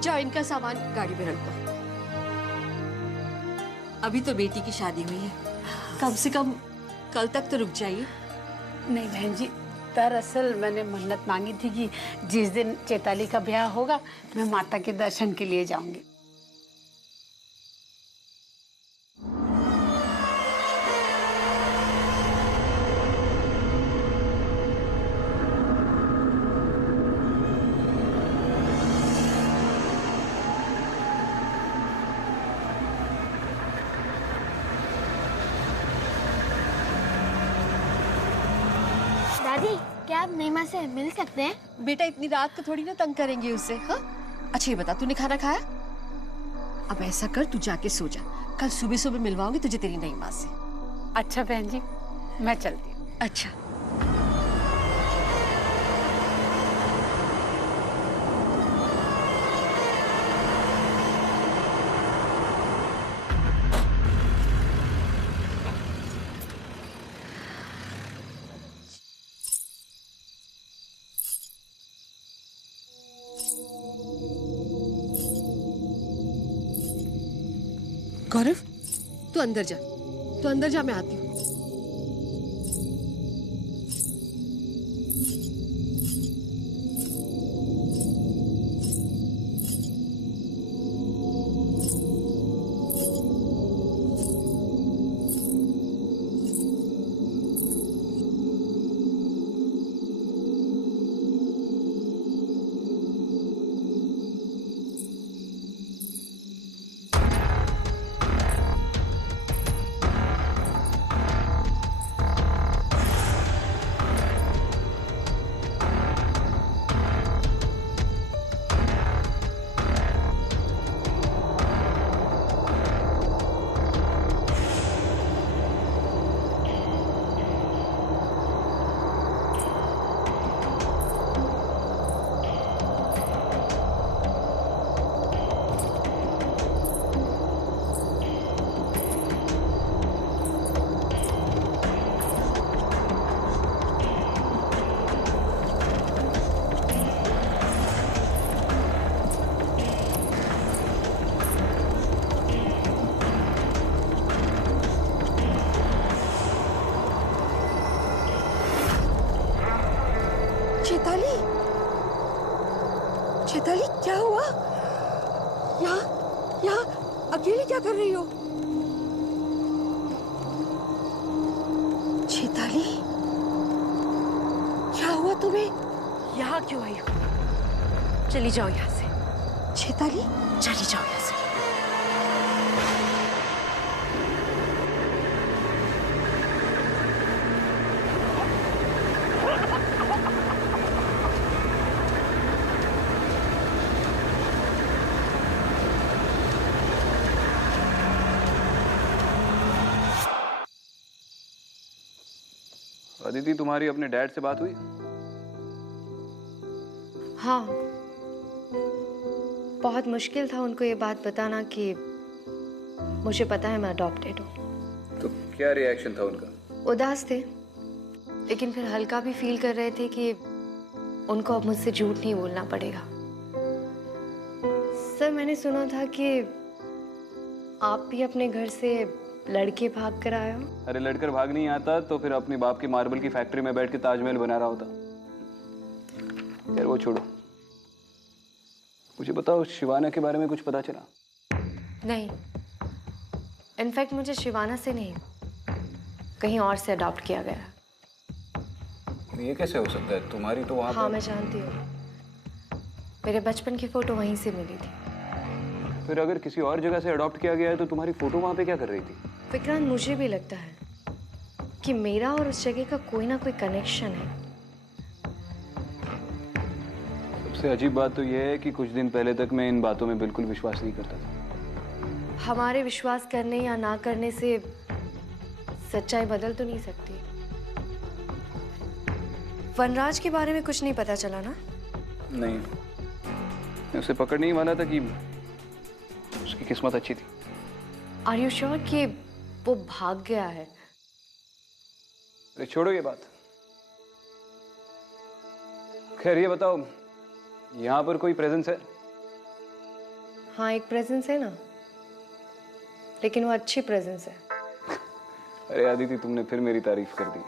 जाओ इनका सामान गाड़ी में रख दो। अभी तो बेटी की शादी हुई है, कम से कम कल तक तो रुक जाइए। नहीं बहन जी, दरअसल मैंने मन्नत मांगी थी कि जिस दिन चैताली का ब्याह होगा मैं माता के दर्शन के लिए जाऊंगी। दादी, क्या आप महिमा से मिल सकते हैं? बेटा इतनी रात को थोड़ी ना तंग करेंगे उसे। हाँ, अच्छा ये बता, तूने खाना खाया? अब ऐसा कर, तू जाके सो जा, कल सुबह सुबह मिलवाऊंगी तुझे तेरी नई माँ से। अच्छा बहन जी, मैं चलती हूँ। अच्छा। गौरव, तू अंदर जा, तू अंदर जा, मैं आती हूँ। चैताली, चैताली क्या हुआ? यहाँ अकेले क्या कर रही हो? चैताली, क्या हुआ तुम्हें? यहाँ क्यों आई हो? चली जाओ यहाँ से। चैताली, चली जाओ यहाँ से। अदिति, तुम्हारी अपने डैड से बात हुई? हाँ, बहुत मुश्किल था उनको ये बात बताना कि मुझे पता है मैं अडॉप्टेड हूँ। तो क्या रिएक्शन था उनका? उदास थे, लेकिन फिर हल्का भी फील कर रहे थे कि उनको अब मुझसे झूठ नहीं बोलना पड़ेगा। सर, मैंने सुना था कि आप भी अपने घर से लड़के भाग कर आए हो। अरे लड़कर भाग नहीं आता तो फिर अपने बाप की मार्बल की फैक्ट्री में बैठ के ताजमहल बना रहा होता। यार वो छोड़ो, मुझे बताओ शिवाना के बारे में कुछ पता चला? नहीं, इनफैक्ट मुझे शिवाना से नहीं, कहीं और से अडॉप्ट किया गया। ये कैसे हो सकता है? तुम्हारी तो वहाँ हाँ, मैं जानती हूँ, मेरे बचपन की फोटो वहीं से मिली थी। फिर अगर किसी और जगह से अडॉप्ट किया गया है तो तुम्हारी फोटो वहाँ पे क्या कर रही थी? विक्रांत, मुझे भी लगता है कि मेरा और उस जगह का कोई ना कोई कनेक्शन है। सबसे अजीब बात तो यह है कि कुछ दिन पहले तक मैं इन बातों में बिल्कुल विश्वास नहीं करता था। हमारे विश्वास करने या ना करने से सच्चाई बदल तो नहीं सकती। वनराज के बारे में कुछ नहीं पता चला ना? नहीं, मैं उसे पकड़ने ही वाला था कि उसकी किस्मत अच्छी थी। आर यू श्योर कि वो भाग गया है? अरे छोड़ो ये बात। खैर ये बताओ, यहाँ पर कोई प्रेजेंस है? हाँ एक प्रेजेंस है ना, लेकिन वो अच्छी प्रेजेंस है। अरे आदिति, तुमने फिर मेरी तारीफ कर दी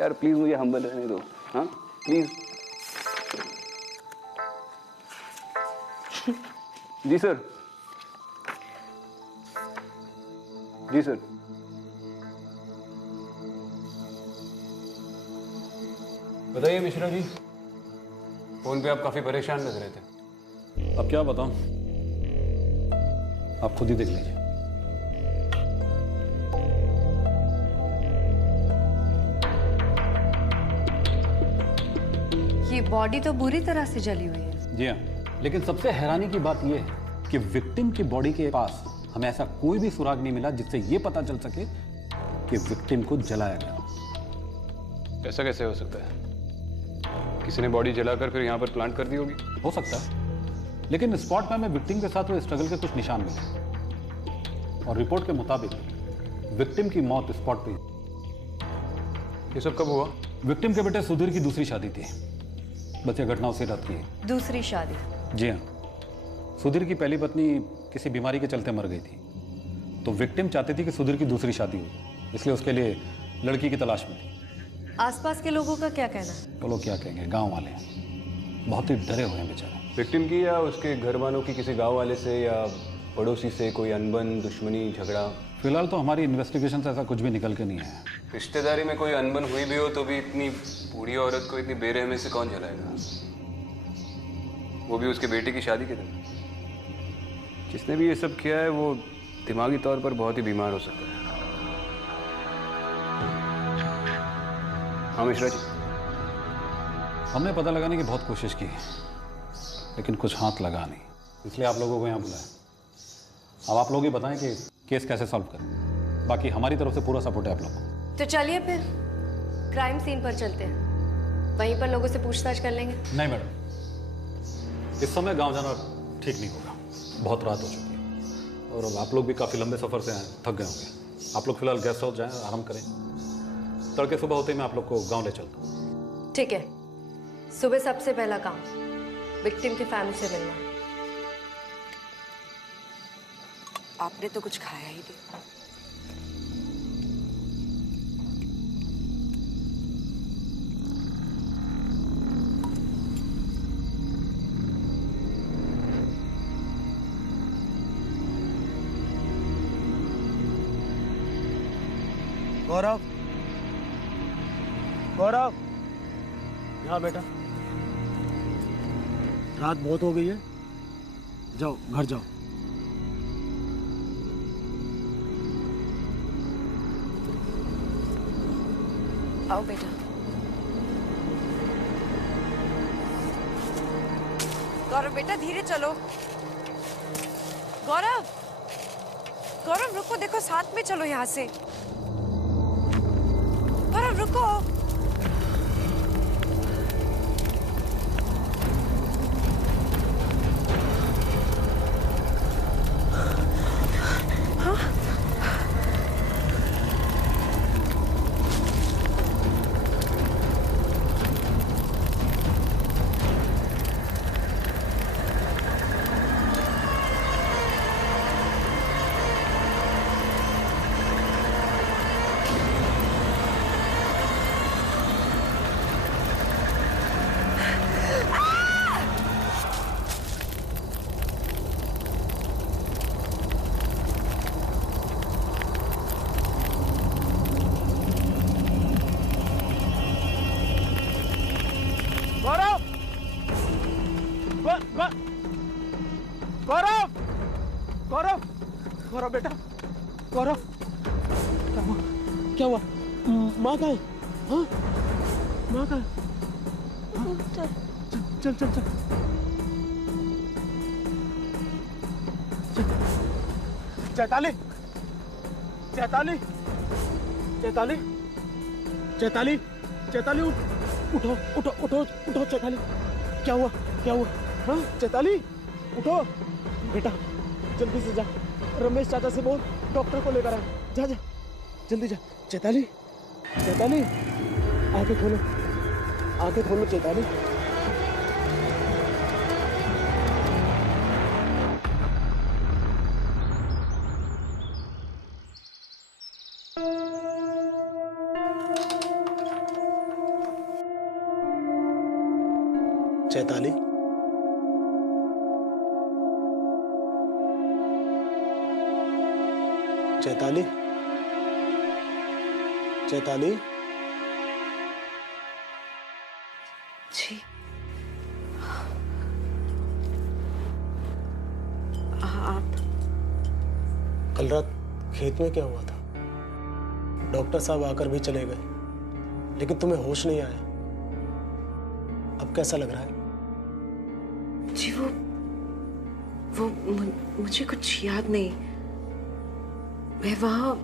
यार। प्लीज मुझे हम्बल रहने दो, हाँ प्लीज। जी सर, जी सर। बताइए मिश्रा जी, फोन पे आप काफी परेशान लग रहे थे। अब क्या बताऊं, आप खुद ही देख लीजिए। ये बॉडी तो बुरी तरह से जली हुई है। जी हाँ, लेकिन सबसे हैरानी की बात यह है कि विक्टिम की बॉडी के पास हमें ऐसा कोई भी सुराग नहीं मिला जिससे यह पता चल सके कि विक्टिम को जलाया गया। ऐसा कैसे हो सकता है? किसी ने बॉडी जलाकर फिर यहाँ पर प्लांट कर दी होगी। हो सकता है, लेकिन स्पॉट में हमें विक्टिम के साथ हुए स्ट्रगल के कुछ निशान मिले और रिपोर्ट के मुताबिक विक्टिम की मौत स्पॉट पे ही। ये सब कब हुआ? विक्टिम के बेटे सुधीर की दूसरी शादी थी, बस ये घटना उसी रात की है। दूसरी शादी? जी हाँ, सुधीर की पहली पत्नी किसी बीमारी के चलते मर गई थी, तो विक्टिम चाहती थी कि सुधीर की दूसरी शादी हो, इसलिए उसके लिए लड़की की तलाश में थी। आसपास के लोगों का क्या कहना है? वो लोग क्या कहेंगे, गांव वाले बहुत ही डरे हुए हैं बेचारे। विक्टिम की या उसके घर वालों की किसी गांव वाले से या पड़ोसी से कोई अनबन, दुश्मनी, झगड़ा? फिलहाल तो हमारी इन्वेस्टिगेशन से ऐसा कुछ भी निकल के नहीं है। रिश्तेदारी में कोई अनबन हुई भी हो तो भी इतनी बूढ़ी औरत को इतनी बेरहमी से कौन जलाएगा, वो भी उसके बेटे की शादी के दिन? जिसने भी ये सब किया है वो दिमागी तौर पर बहुत ही बीमार हो सकता है। हाँ मिश्रा जी, हमने पता लगाने की बहुत कोशिश की, लेकिन कुछ हाथ लगा नहीं, इसलिए आप लोगों को यहाँ बुलाया। अब आप लोग ही बताएं कि केस कैसे सॉल्व करें। बाकी हमारी तरफ से पूरा सपोर्ट है आप लोग को। तो चलिए फिर क्राइम सीन पर चलते हैं, वहीं पर लोगों से पूछताछ कर लेंगे। नहीं मैडम, इस समय गांव जाना ठीक नहीं होगा, बहुत रात हो चुकी है और अब आप लोग भी काफ़ी लंबे सफ़र से आए, थक गए होंगे। आप लोग फिलहाल गेस्ट हाउस जाएं, आराम करें। तड़के सुबह होते ही मैं आप लोग को गांव ले चलता हूँ। ठीक है, सुबह सबसे पहला काम विक्टिम की फैमिली से मिलना। आपने तो कुछ खाया ही नहीं। गौरव, गौरव, यहाँ बेटा। रात बहुत हो गई है, जाओ घर जाओ। आओ बेटा। गौरव बेटा धीरे चलो। गौरव, गौरव रुको, देखो साथ में चलो यहाँ से। गौरव रुको। गौरव, गौरव, गौरव, गौरव बेटा, गौरव, क्या हुआ? क्या हुआ? माँ कहाँ है? हाँ, माँ कहाँ है? हाँ? चल चल चल चल चैताली, चैताली, चैताली, चैताली, चैताली, उठो उठो उठो उठो चैताली। क्या हुआ? क्या हुआ? हाँ चैताली, उठो बेटा, जल्दी से जा, रमेश चाचा से बोल डॉक्टर को लेकर आ। जा जा जल्दी जा। चैताली, चैताली, आंखें खोलो, आंखें खोलो चैताली। चैताली, चैताली, चैताली। जी आप कल रात खेत में क्या हुआ था? डॉक्टर साहब आकर भी चले गए, लेकिन तुम्हें होश नहीं आया। अब कैसा लग रहा है? जी मुझे कुछ याद नहीं। मैं वहाँ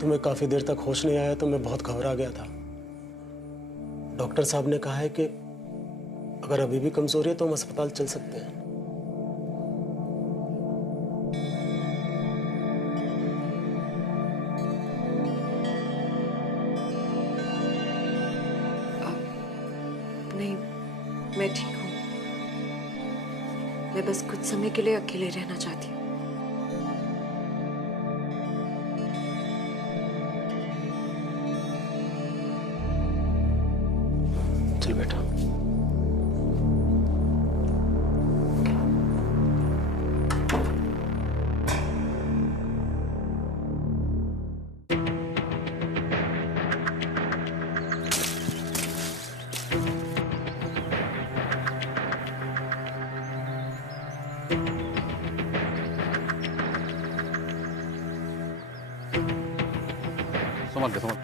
तुम्हें काफी देर तक होश नहीं आया तो मैं बहुत घबरा गया था। डॉक्टर साहब ने कहा है कि अगर अभी भी कमजोरी है तो हम अस्पताल चल सकते हैं। नहीं, मैं ठीक हूँ। मैं बस कुछ समय के लिए अकेले रहना चाहती हूँ। चल बेटा। समझ गए, समझ।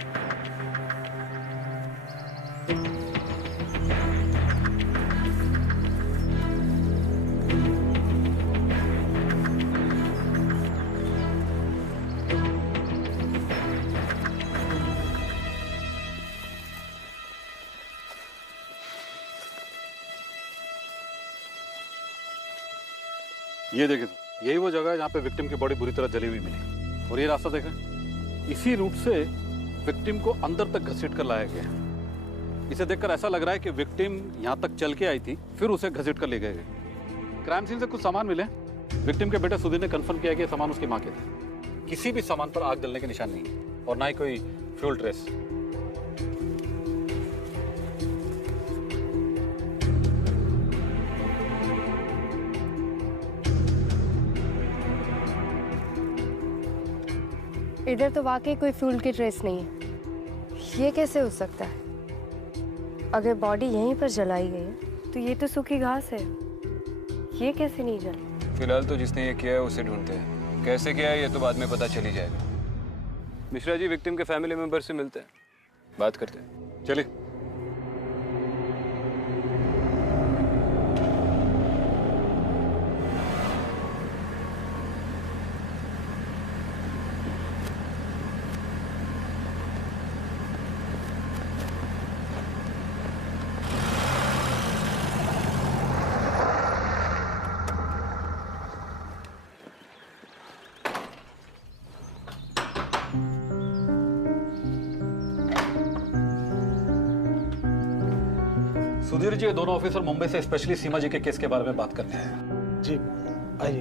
ये देखें, यही वो जगह है जहाँ पे विक्टिम की बॉडी बुरी तरह जली हुई मिली। और ये रास्ता देखें, इसी रूट से विक्टिम को अंदर तक घसीट कर लाया गया। इसे देखकर ऐसा लग रहा है कि विक्टिम यहाँ तक चल के आई थी, फिर उसे घसीट कर ले गए। क्राइम सीन से कुछ सामान मिले। विक्टिम के बेटे सुधीर ने कंफर्म किया कि ये सामान उसकी माँ के थे। किसी भी सामान पर आग जलने के निशान नहीं है और ना ही कोई फ्यूल ट्रेस। इधर तो वाकई कोई फ्यूल की ट्रेस नहीं है। ये कैसे हो सकता है? अगर बॉडी यहीं पर जलाई गई है तो ये तो सूखी घास है, ये कैसे नहीं जली? फिलहाल तो जिसने ये किया है उसे ढूंढते हैं। कैसे किया है ये तो बाद में पता चल ही जाएगा। मिश्रा जी विक्टिम के फैमिली मेंबर से मिलते हैं, बात करते हैं। चलिए। सुधीर जी, ये दोनों ऑफिसर मुंबई से स्पेशली सीमा जी के केस के बारे में बात करने हैं। जी आइए।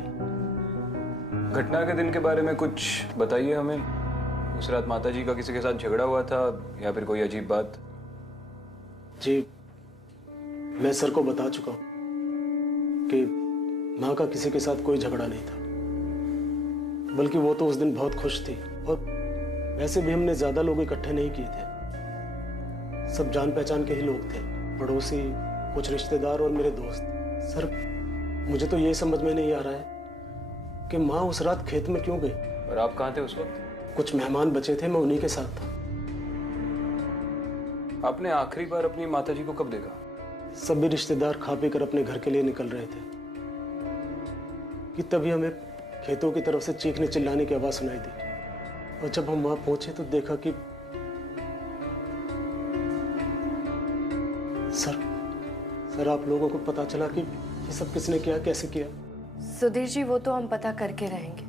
घटना के दिन के बारे में कुछ बताइए हमें। उस रात माता जी का किसी के साथ झगड़ा हुआ था या फिर कोई अजीब बात? जी मैं सर को बता चुका हूँ कि माँ का किसी के साथ कोई झगड़ा नहीं था, बल्कि वो तो उस दिन बहुत खुश थी। और वैसे भी हमने ज्यादा लोग इकट्ठे नहीं किए थे, सब जान पहचान के ही लोग थे, पड़ोसी, कुछ रिश्तेदार और मेरे दोस्त। सर मुझे तो ये समझ में नहीं आ रहा है कि माँ उस रात खेत में क्यों गई। और आप कहाँ थे उस वक्त? कुछ मेहमान बचे थे, मैं उन्हीं के साथ था। आपने आखिरी बार अपनी माता जी को कब देखा? सभी रिश्तेदार खा पी कर अपने घर के लिए निकल रहे थे कि तभी हमें खेतों की तरफ से चीखने चिल्लाने की आवाज सुनाई दी। और जब हम वहां पहुंचे तो देखा कि सर आप लोगों को पता चला कि ये सब किसने किया, कैसे किया? सुधीर जी, वो तो हम पता करके रहेंगे।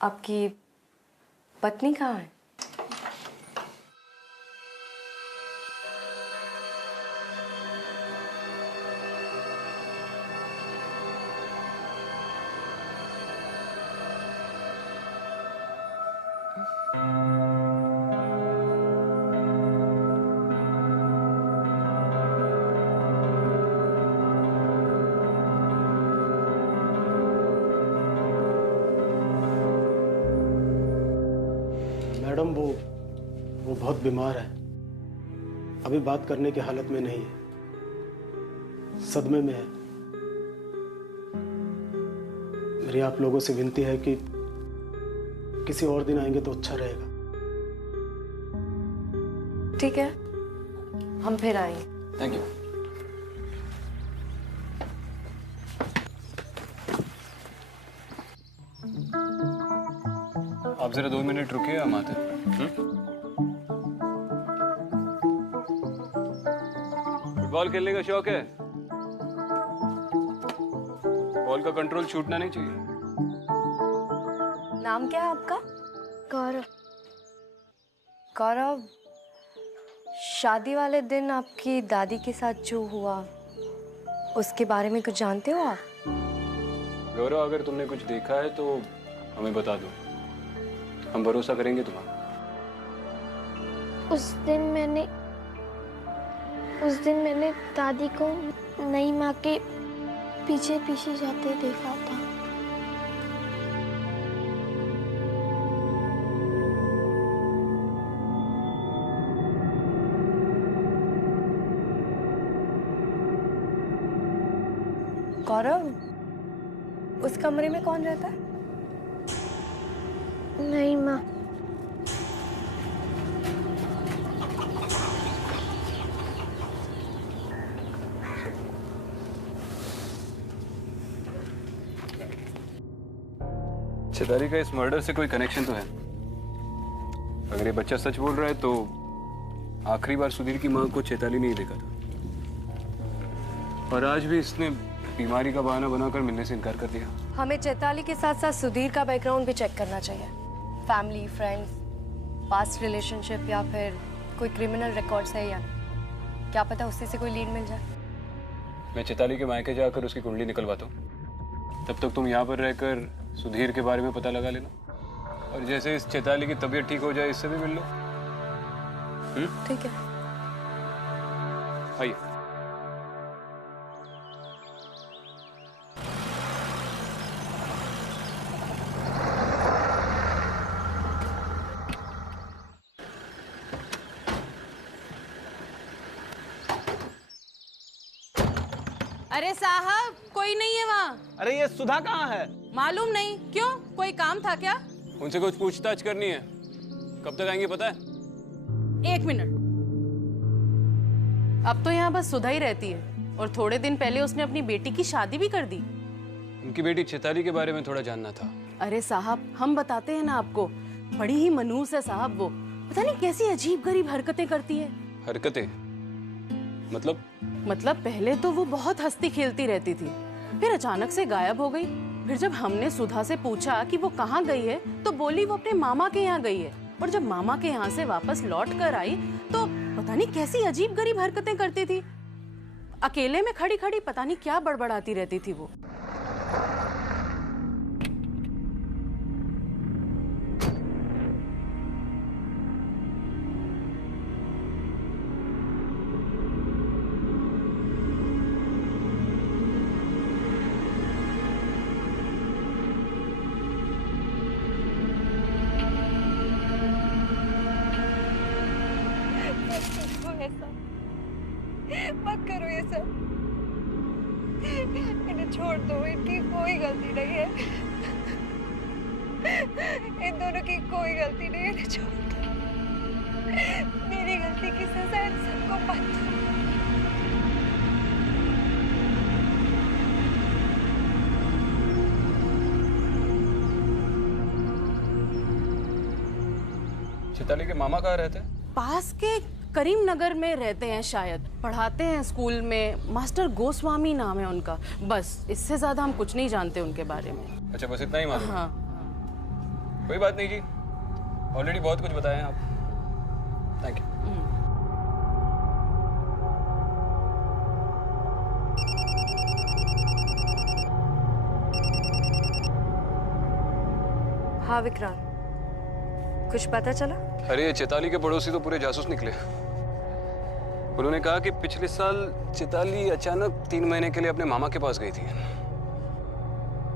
आपकी पत्नी कहाँ है? मैडम वो बहुत बीमार है, अभी बात करने की हालत में नहीं है, सदमे में है। मेरी आप लोगों से विनती है कि किसी और दिन आएंगे तो अच्छा रहेगा। ठीक है, हम फिर आएंगे। Thank you. आप जरा 2 मिनट रुकिए, हम आते हैं। फुटबॉल खेलने का शौक है? बॉल का कंट्रोल छूटना नहीं चाहिए। नाम क्या है आपका? गौरव। गौरव, शादी वाले दिन आपकी दादी के साथ जो हुआ उसके बारे में कुछ जानते हो आप? गौरव, अगर तुमने कुछ देखा है तो हमें बता दो, हम भरोसा करेंगे तुम्हारा। उस दिन मैंने दादी को नई माँ के पीछे पीछे जाते देखा था। गौरव, उस कमरे में कौन रहता है? नई माँ। चेताली का इस मर्डर से कोई कनेक्शन तो है। अगर ये बच्चा सच बोल रहा है तो आखिरी बार सुधीर की मां को चेताली नहीं देखा था, और आज भी इसने बीमारी का बहाना बनाकर मिलने से इनकार कर दिया। हमें चैताली के साथ साथ सुधीर का बैकग्राउंड भी चेक करना चाहिए। फैमिली, फ्रेंड्स, पास्ट रिलेशनशिप या फिर कोई क्रिमिनल रिकॉर्ड्स है या नहीं। क्या पता उससे से कोई लीड मिल जाए। मैं चेताली के मायके जाकर उसकी कुंडली निकलवाता हूँ, तब तक तुम यहाँ पर रहकर सुधीर के बारे में पता लगा लेना, और जैसे इस चेताली की तबीयत ठीक हो जाए इससे भी मिल लो। ठीक है। आइए। अरे साहब, कोई नहीं है वहाँ। अरे ये सुधा कहाँ है? मालूम नहीं। क्यों, कोई काम था क्या? उनसे कुछ पूछताछ करनी है। कब तक आएंगे पता है? 1 मिनट। अब तो यहाँ बस सुधा ही रहती है, और थोड़े दिन पहले उसने अपनी बेटी की शादी भी कर दी। उनकी बेटी चेताली के बारे में थोड़ा जानना था। अरे साहब, हम बताते हैं ना आपको, बड़ी ही मनहूस है साहब वो। पता नहीं कैसी अजीब गरीब हरकतें करती है। हरकतें? मतलब पहले तो वो बहुत हंसती खेलती रहती थी, फिर अचानक से गायब हो गई। फिर जब हमने सुधा से पूछा कि वो कहाँ गई है, तो बोली वो अपने मामा के यहाँ गई है। और जब मामा के यहाँ से वापस लौट कर आई तो पता नहीं कैसी अजीब गरीब हरकतें करती थी। अकेले में खड़ी खड़ी पता नहीं क्या बड़बड़ाती रहती थी वो। मत करो ये सब, इन्हें छोड़ दो, इनकी कोई गलती नहीं है। इन दोनों की कोई गलती नहीं है, इन्हें छोड़ दो। मेरी गलती की सजा इन सबको मत दो। चेताली के मामा कहाँ रहते हैं? पास के करीम नगर में रहते हैं शायद, पढ़ाते हैं स्कूल में। मास्टर गोस्वामी नाम है उनका। बस इससे ज्यादा हम कुछ नहीं जानते उनके बारे में। अच्छा, बस इतना ही मालूम? हाँ। कोई बात नहीं जी, ऑलरेडी बहुत कुछ बताया आप। Thank you. हाँ विक्रांत, कुछ पता चला? अरे ये चेताली के पड़ोसी तो पूरे जासूस निकले। उन्होंने कहा कि पिछले साल चेताली अचानक 3 महीने के लिए अपने मामा के पास गई थी।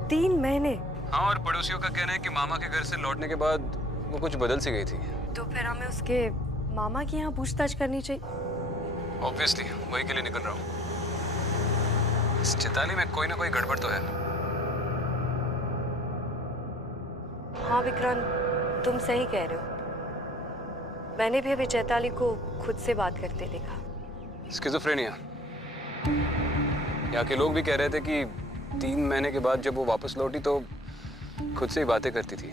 3 महीने? हाँ, और पड़ोसियों का कहना है कि मामा के घर से लौटने के बाद वो कुछ बदल सी गई थी। तो फिर हमें उसके मामा के यहाँ पूछताछ करनी चाहिए। ऑब्वियसली वही के लिए निकल रहा हूँ। इस चैताली में कोई ना कोई गड़बड़ तो है। हाँ विक्रांत, तुम सही कह रहे हो। मैंने भी अभी चैताली को खुद से बात करते देखा। स्किज़ोफ्रेनिया। यहाँ के लोग भी कह रहे थे कि 3 महीने के बाद जब वो वापस लौटी तो खुद से ही बातें करती थी।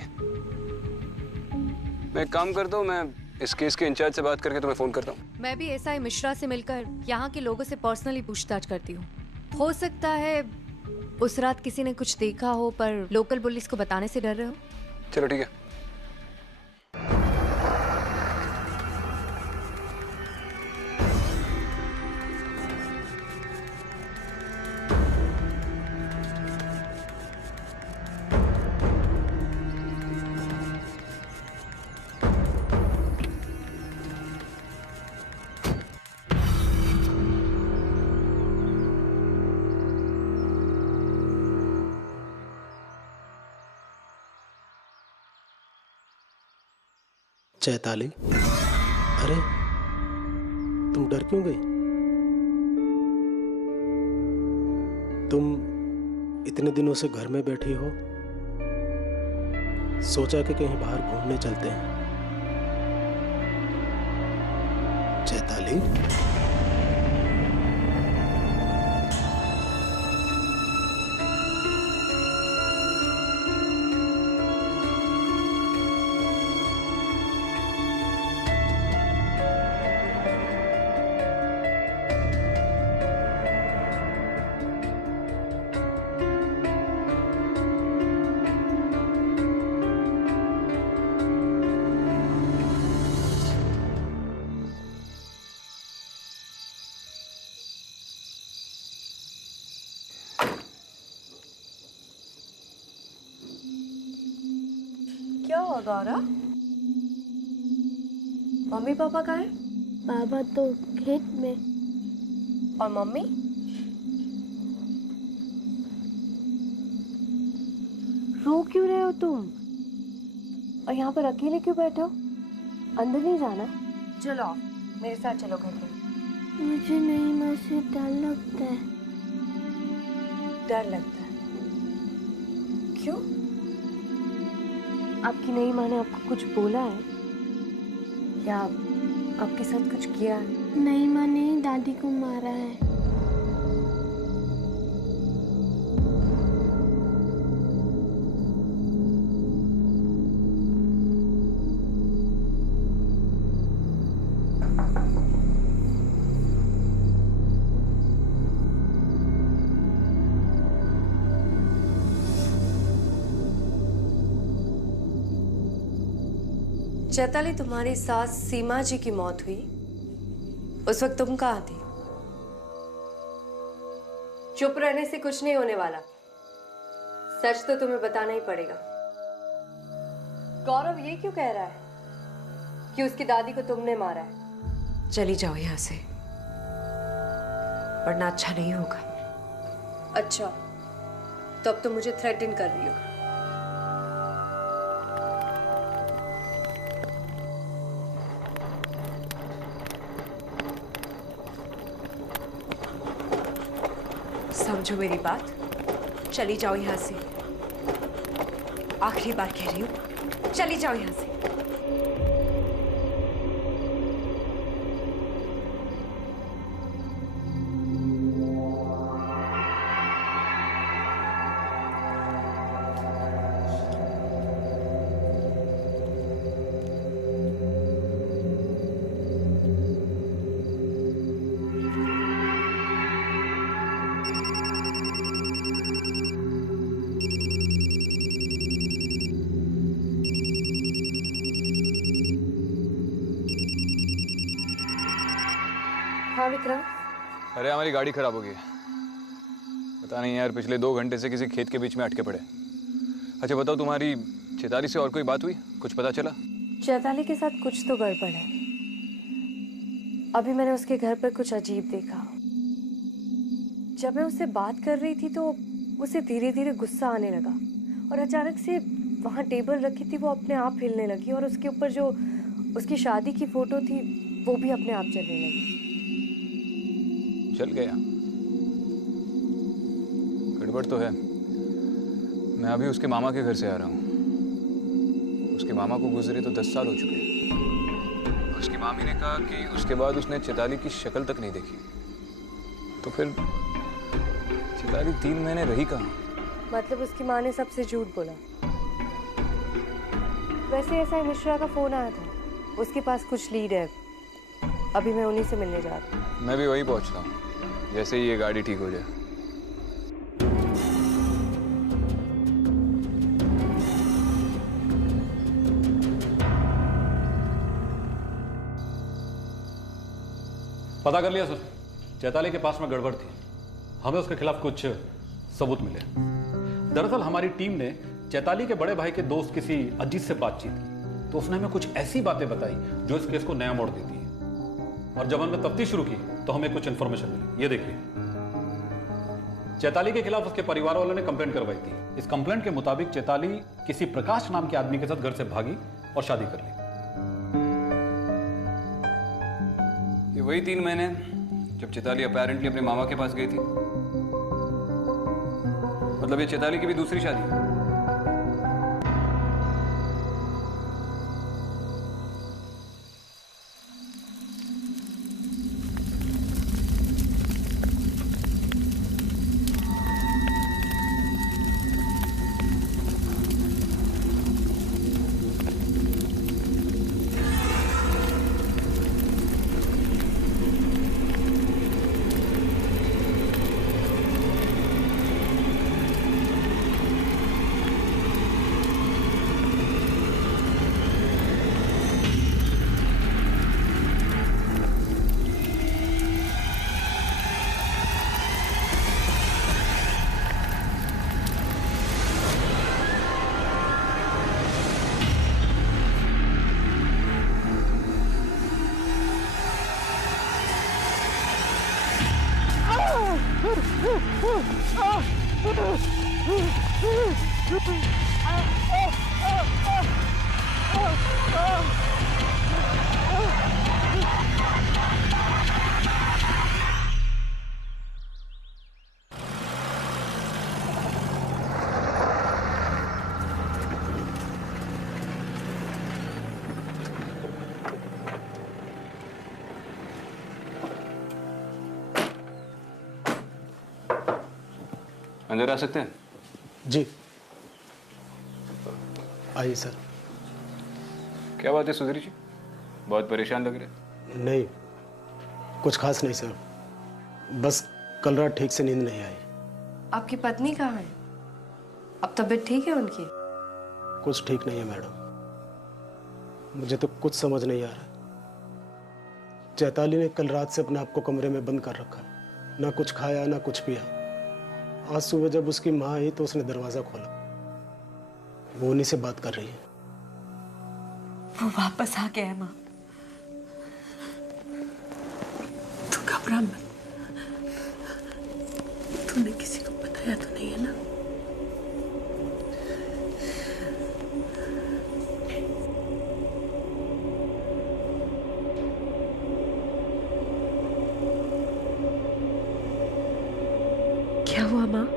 मैं एक काम करता हूँ, मैं इस केस के इंचार्ज से बात करके तुम्हें फोन करता हूँ। मैं भी एसआई मिश्रा से मिलकर यहाँ के लोगों से पर्सनली पूछताछ करती हूँ। हो सकता है उस रात किसी ने कुछ देखा हो पर लोकल पुलिस को बताने से डर रहे हो। चलो ठीक है। चैताली, अरे तुम डर क्यों गई? तुम इतने दिनों से घर में बैठी हो, सोचा कि कहीं बाहर घूमने चलते हैं। चैताली, क्या हुआ गौरव? मम्मी पापा कहाँ हैं? पापा तो खेत में। और मम्मी? रो क्यों रहे हो तुम? और यहाँ पर अकेले क्यों बैठे हो? अंदर नहीं जाना? चलो आओ, मेरे साथ चलो घर में। मुझे नहीं माँ से डर लगता है। डर लगता है? क्यों? आपकी नई माँ ने आपको कुछ बोला है या आपके साथ कुछ किया है? नहीं माँ ने दादी को मारा है। चैताली, तुम्हारी सास सीमा जी की मौत हुई, उस वक्त तुम कहाँ थी? चुप रहने से कुछ नहीं होने वाला, सच तो तुम्हें बताना ही पड़ेगा। गौरव ये क्यों कह रहा है कि उसकी दादी को तुमने मारा है? चली जाओ यहाँ से, वरना अच्छा नहीं होगा। अच्छा, तो अब तुम मुझे थ्रेटन कर रही हो। समझो मेरी बात, चली जाओ यहाँ से। आखिरी बार कह रही हूँ, चली जाओ यहाँ से। हाँ विक्रम। अरे हमारी गाड़ी खराब हो गई है। पता नहीं यार, पिछले 2 घंटे से किसी खेत के बीच में अटके पड़े। अच्छा बताओ, तुम्हारी चैताली से और कोई बात हुई? कुछ पता चला? चैताली के साथ कुछ तो गड़बड़ है। अभी मैंने उसके घर पर कुछ अजीब देखा। जब मैं उससे बात कर रही थी तो उसे धीरे धीरे गुस्सा आने लगा और अचानक से वहाँ टेबल रखी थी वो अपने आप हिलने लगी और उसके ऊपर जो उसकी शादी की फोटो थी, वो भी अपने आप चलने लगी। चल गया। गड़बड़ तो है। मैं अभी उसके मामा के घर से आ रहा हूँ। उसके मामा को गुजरे तो 10 साल हो चुके हैं। उसकी मामी ने कहा कि उसके बाद उसने चैताली की शक्ल तक नहीं देखी। तो फिर चैताली 3 महीने रही कहाँ? मतलब उसकी माँ ने सबसे झूठ बोला। वैसे एसआई मिश्रा का फोन आया था, उसके पास कुछ लीड है। अभी मैं उन्हीं से मिलने जा रही हूँ। मैं भी वही पहुँचता हूँ जैसे ही ये गाड़ी ठीक हो जाए। पता कर लिया सर, चैताली के पास में गड़बड़ थी। हमें उसके खिलाफ कुछ सबूत मिले। दरअसल हमारी टीम ने चैताली के बड़े भाई के दोस्त किसी अजीत से बातचीत की, तो उसने हमें कुछ ऐसी बातें बताई जो इस केस को नया मोड़ देती है। और जब हमने तफ्तीश शुरू की तो हमें कुछ इंफॉर्मेशन मिली। ये देखिए, चैताली के खिलाफ उसके परिवार वालों ने कंप्लेंट करवाई थी। इस कंप्लेंट के मुताबिक चैताली किसी प्रकाश नाम के आदमी के साथ घर से भागी और शादी कर ली। ये वही 3 महीने जब चैताली अपैरेंटली अपने मामा के पास गई थी। मतलब ये चैताली की भी दूसरी शादी है। अंदर आ सकते हैं? जी आइए सर। क्या बात है सुधीर जी, बहुत परेशान लग रहे। नहीं, कुछ खास नहीं सर, बस कल रात ठीक से नींद नहीं आई। आपकी पत्नी कहाँ है? अब तबीयत ठीक है उनकी? कुछ ठीक नहीं है मैडम, मुझे तो कुछ समझ नहीं आ रहा। चैताली ने कल रात से अपने आप को कमरे में बंद कर रखा, ना कुछ खाया ना कुछ पिया। आज सुबह जब उसकी माँ आई तो उसने दरवाजा खोला, वो उन्हीं से बात कर रही है। वो वापस आ गया है माँ। तू घबरा मत। तूने किसी को बताया तो नहीं है ना? क्या हुआ माँ?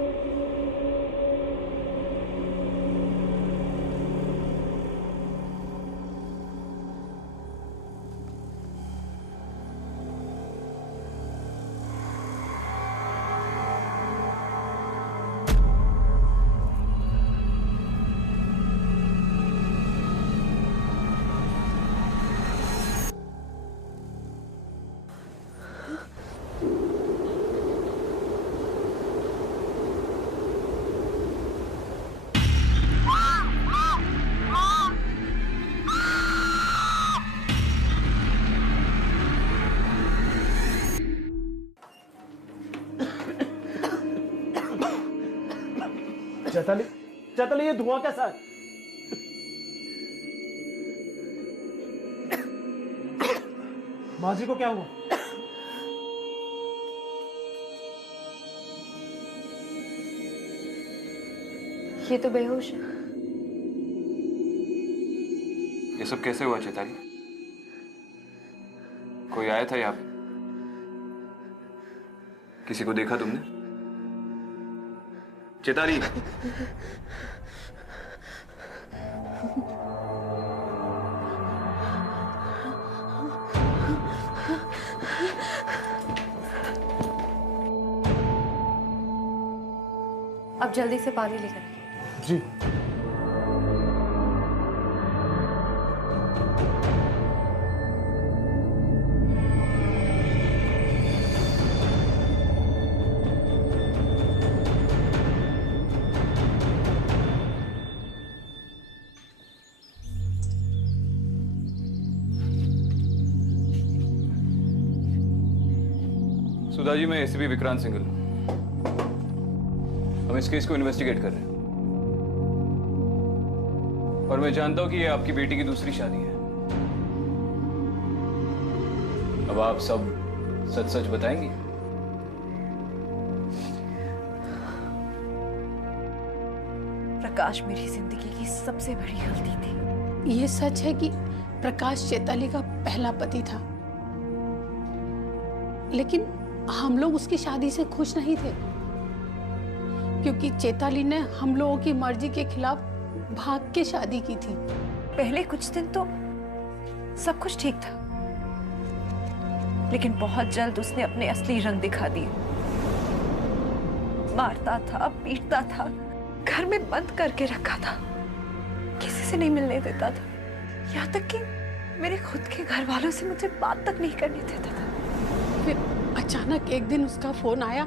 चैताली, चैताली, ये धुआं कैसा है? माँ जी को क्या हुआ? ये तो बेहोश है। ये सब कैसे हुआ चैताली? कोई आया था यहाँ पे? किसी को देखा तुमने? चेताली, अब जल्दी से पानी लेकर आइए। जी। सुधा जी, मैं एसीपी विक्रांत सिंघल। हम इस केस को इन्वेस्टिगेट कर रहे हैं और मैं जानता हूं कि ये आपकी बेटी की दूसरी शादी है। अब आप सब सच सच बताएंगी? प्रकाश मेरी जिंदगी की सबसे बड़ी गलती थी। ये सच है कि प्रकाश चैताली का पहला पति था, लेकिन हम लोग उसकी शादी से खुश नहीं थे क्योंकि चैताली ने हम लोगों की मर्जी के खिलाफ भाग के शादी की थी। पहले कुछ दिन तो सब कुछ ठीक था, लेकिन बहुत जल्द उसने अपने असली रंग दिखा दिए। मारता था, पीटता था, घर में बंद करके रखा था, किसी से नहीं मिलने देता था, यहाँ तक कि मेरे खुद के घर वालों से मुझे बात तक नहीं करने देता था। फिर अचानक एक दिन उसका फोन आया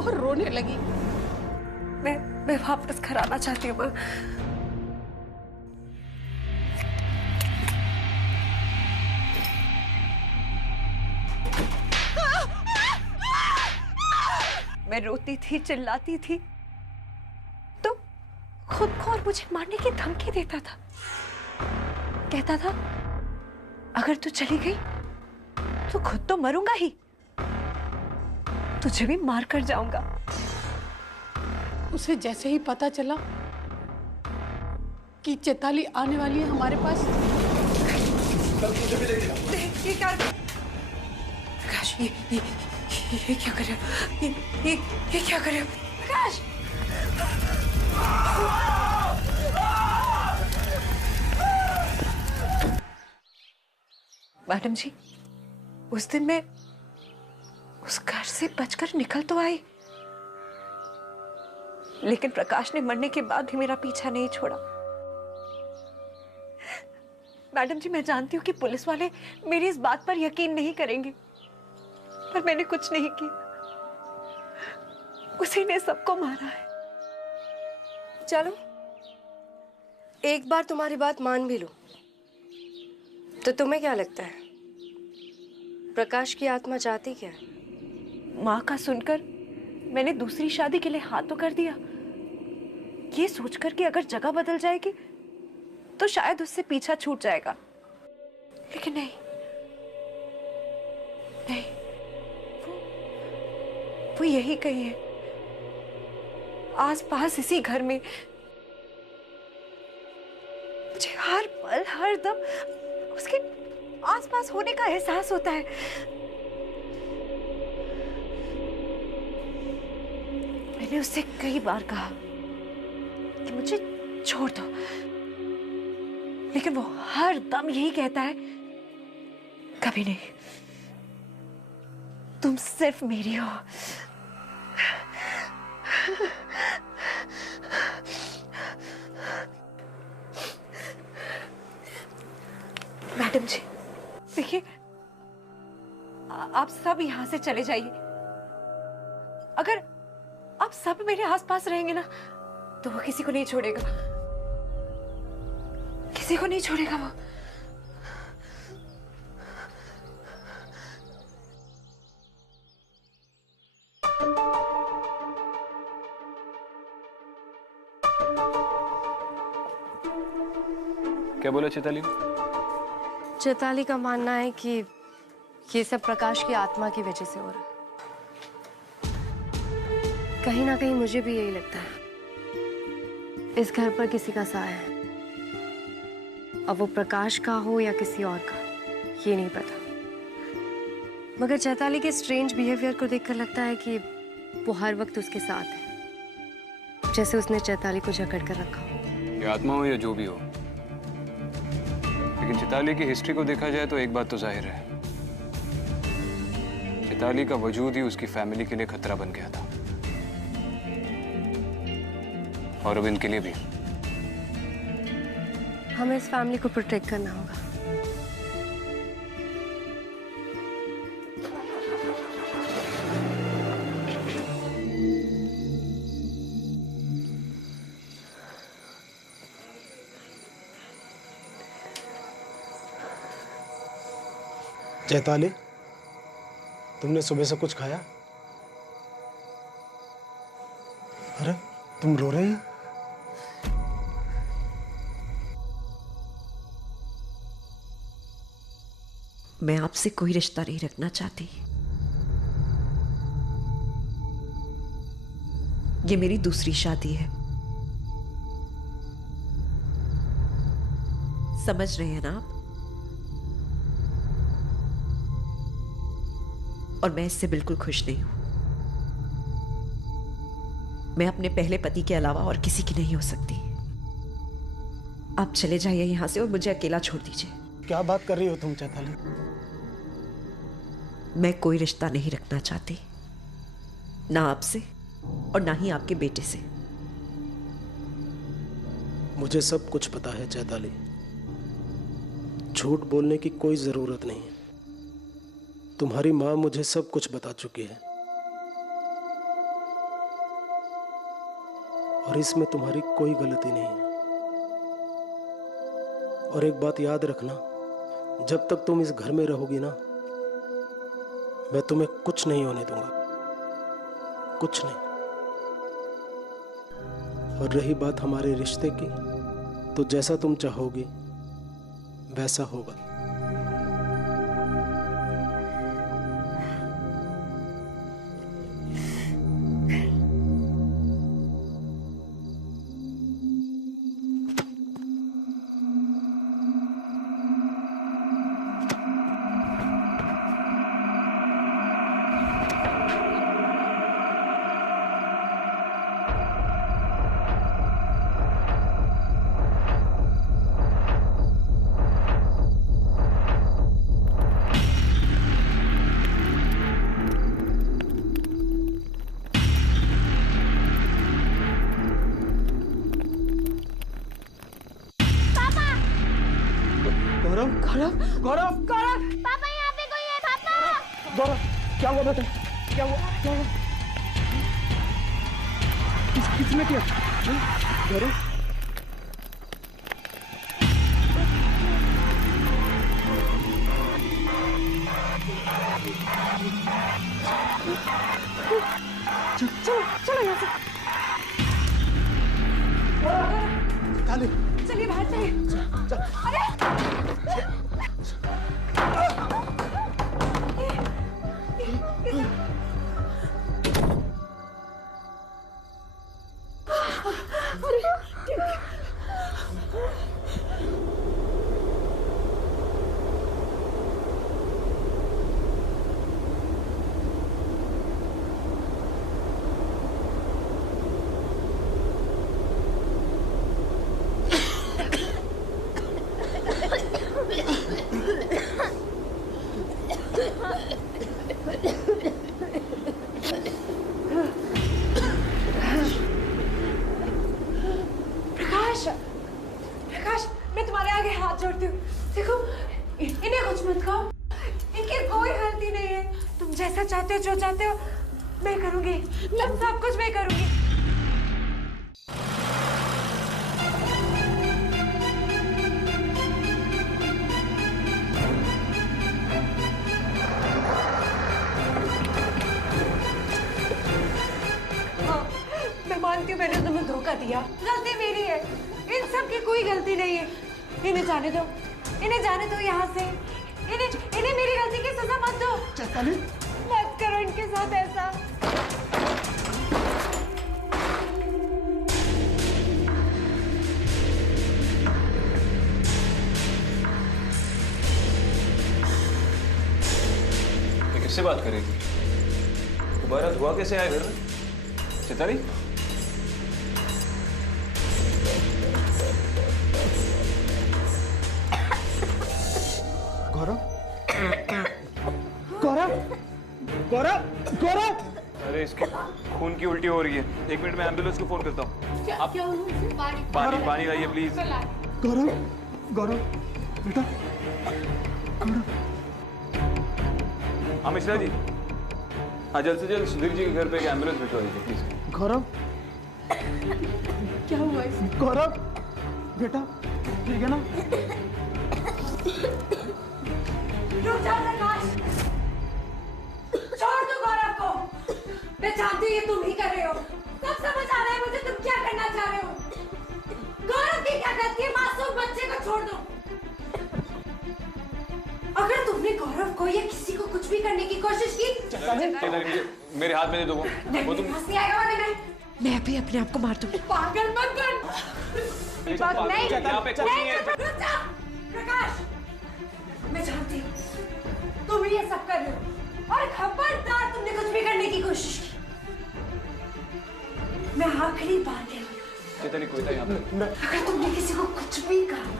और रोने लगी। मैं वापस घर आना चाहती हूँ। मैं रोती थी, चिल्लाती थी, तो खुद को और मुझे मारने की धमकी देता था। कहता था अगर तू चली गई तो खुद तो मरूंगा ही, तुझे भी मार कर जाऊंगा। उसे जैसे ही पता चला कि चैताली आने वाली है हमारे पास, ये क्या प्रकाश, ये क्या कर रहे हो? ये क्या कर रहे हो प्रकाश? मैडम जी, उस दिन मैं उस घर से बचकर निकल तो आई, लेकिन प्रकाश ने मरने के बाद भी मेरा पीछा नहीं छोड़ा। मैडम जी, मैं जानती हूँ कि पुलिस वाले मेरी इस बात पर यकीन नहीं करेंगे, पर मैंने कुछ नहीं किया, उसी ने सबको मारा है। चलो, एक बार तुम्हारी बात मान भी लो, तो तुम्हें क्या लगता है प्रकाश की आत्मा चाहती क्या है? माँ का सुनकर मैंने दूसरी शादी के लिए हाथ तो कर दिया, ये सोचकर कि अगर जगह बदल जाएगी तो शायद उससे पीछा छूट जाएगा, लेकिन नहीं, नहीं, वो यही कही है, आस पास इसी घर में मुझे हर पल हर दम उसके आसपास होने का एहसास होता है। मैंने उससे कई बार कहा कि मुझे छोड़ दो, लेकिन वो हर दम यही कहता है, कभी नहीं, तुम सिर्फ मेरी हो। मैडम जी, देखिए, आप सब यहां से चले जाइए। अगर आप सब मेरे आसपास रहेंगे ना, तो वो किसी को नहीं छोड़ेगा, किसी को नहीं छोड़ेगा वो। क्या बोला चैताली? चैताली का मानना है कि ये सब प्रकाश की आत्मा की वजह से हो रहा है। कहीं ना कहीं मुझे भी यही लगता है, इस घर पर किसी का साया है। अब वो प्रकाश का हो या किसी और का, ये नहीं पता। मगर चैताली के स्ट्रेंज बिहेवियर को देखकर लगता है कि वो हर वक्त उसके साथ है, जैसे उसने चैताली को जकड़ कर रखा हो। ये आत्मा हो या जो भी हो, लेकिन चैताली की हिस्ट्री को देखा जाए तो एक बात तो जाहिर है, चैताली का वजूद ही उसकी फैमिली के लिए खतरा बन गया था, और अरविंद के लिए भी। हमें इस फैमिली को प्रोटेक्ट करना होगा। चैताली, तुमने सुबह से कुछ खाया? अरे तुम रो रही हो? मैं आपसे कोई रिश्ता नहीं रखना चाहती। ये मेरी दूसरी शादी है, समझ रहे हैं ना आप? और मैं इससे बिल्कुल खुश नहीं हूं। मैं अपने पहले पति के अलावा और किसी की नहीं हो सकती। आप चले जाइए यहां से और मुझे अकेला छोड़ दीजिए। क्या बात कर रही हो तुम चैताली? मैं कोई रिश्ता नहीं रखना चाहती, ना आपसे और ना ही आपके बेटे से। मुझे सब कुछ पता है चैताली, झूठ बोलने की कोई जरूरत नहीं है। तुम्हारी माँ मुझे सब कुछ बता चुकी है, और इसमें तुम्हारी कोई गलती नहीं है। और एक बात याद रखना, जब तक तुम इस घर में रहोगी ना, मैं तुम्हें कुछ नहीं होने दूंगा, कुछ नहीं। और रही बात हमारे रिश्ते की, तो जैसा तुम चाहोगी वैसा होगा। गौरव, पापा यहाँ पे कोई है पापा। गौरव, क्या हुआ बेटा? क्या हुआ? क्या हुआ? किसने किया? गौरव, चलो यहाँ से। चलिए बाहर चलिए। अरे प्रकाश, मैं तुम्हारे आगे हाथ जोड़ती हूँ। देखो, इन्हें कुछ मत कहो, इनकी कोई गलती नहीं है। तुम जैसा चाहते हो, जो चाहते हो, मैं करूँगी। सब कुछ मैं करूँगी। हाँ, मैं मानती हूँ मैंने तुम्हें धोखा दिया, गलती मेरी है। इन सब की कोई गलती नहीं है। इन्हें जाने दो, इन्हें जाने दो यहाँ से। इन्हें मेरी गलती की सजा मत दो। चैताली, मत करो इनके साथ ऐसा। इससे किससे बात कर रही थी? दोबारा धुआं कैसे आया घर में? चैताली? गौरव गौरव गौरव गौरव! अरे इसकी खून की उल्टी हो रही है। 1 मिनट में एम्बुलेंस को फोन करता हूँ। आप पानी लाइए प्लीज। गौरव गौरव बेटा गौरव। हाँ मिश्रा जी, हाँ जल्द से जल्द सुधीर जी के घर पे एक एम्बुलेंस भिजवा दीजिए प्लीज। गौरव क्या हुआ गौरव? बेटा ठीक है ना? रुक जाओ प्रकाश, छोड़ दो गौरव को। मैं जानती हूँ ये तुम ही कर रहे हो। सब समझ आ रहा है मुझे तुम क्या करना चाह रहे हो। गौरव की क्या गलती है? मासूम बच्चे को छोड़ दो। अगर तुमने गौरव को या किसी को कुछ भी करने की कोशिश की, मेरे हाथ में दे दो वो तुम। नहीं आएगा नहीं। मैं अभी अपने आप को मार दूंगी। पागल मत बन। नहीं यहाँ पे कोई नहीं है। रुक जा प्रकाश, मैं जानती हूँ तुम ये सब कर रहे हो और खबरदार तुमने कुछ भी करने की कोशिश की। मैं आखिरी बार कह रही हूँ, चैताली कोई था यहाँ पे? अगर तुमने किसी को कुछ भी कहा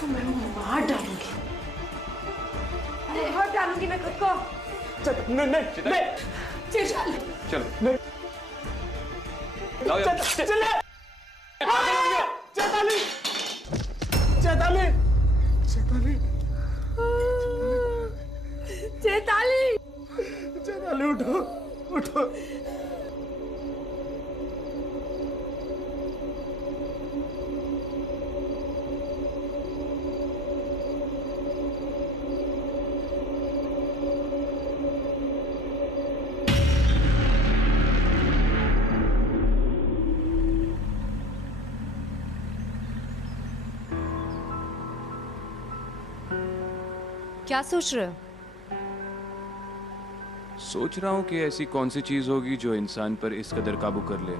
तो मैं मार डालूंगी। अरे मार डालूंगी मैं खुद को। नहीं चलो नहीं लाओ यार। चैताली चैताली चैताली चैताली चैताली उठो उठो। क्या सोच रहे हो? सोच रहा हूँ कि ऐसी कौन सी चीज होगी जो इंसान पर इस कदर काबू कर ले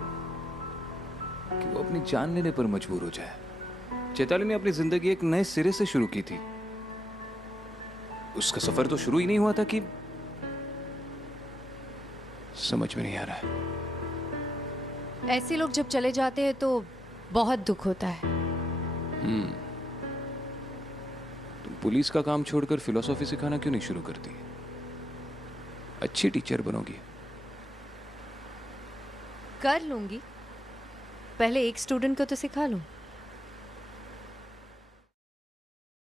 कि वो अपनी जान लेने पर मजबूर हो जाए। चैताली ने अपनी जिंदगी एक नए सिरे से शुरू की थी। उसका सफर तो शुरू ही नहीं हुआ था कि समझ में नहीं आ रहा है। ऐसे लोग जब चले जाते हैं तो बहुत दुख होता है। तुम पुलिस का काम छोड़कर फिलोसॉफी सिखाना क्यों नहीं शुरू करती? अच्छी टीचर बनोगी। कर लूंगी, पहले एक स्टूडेंट को तो सिखा लूं।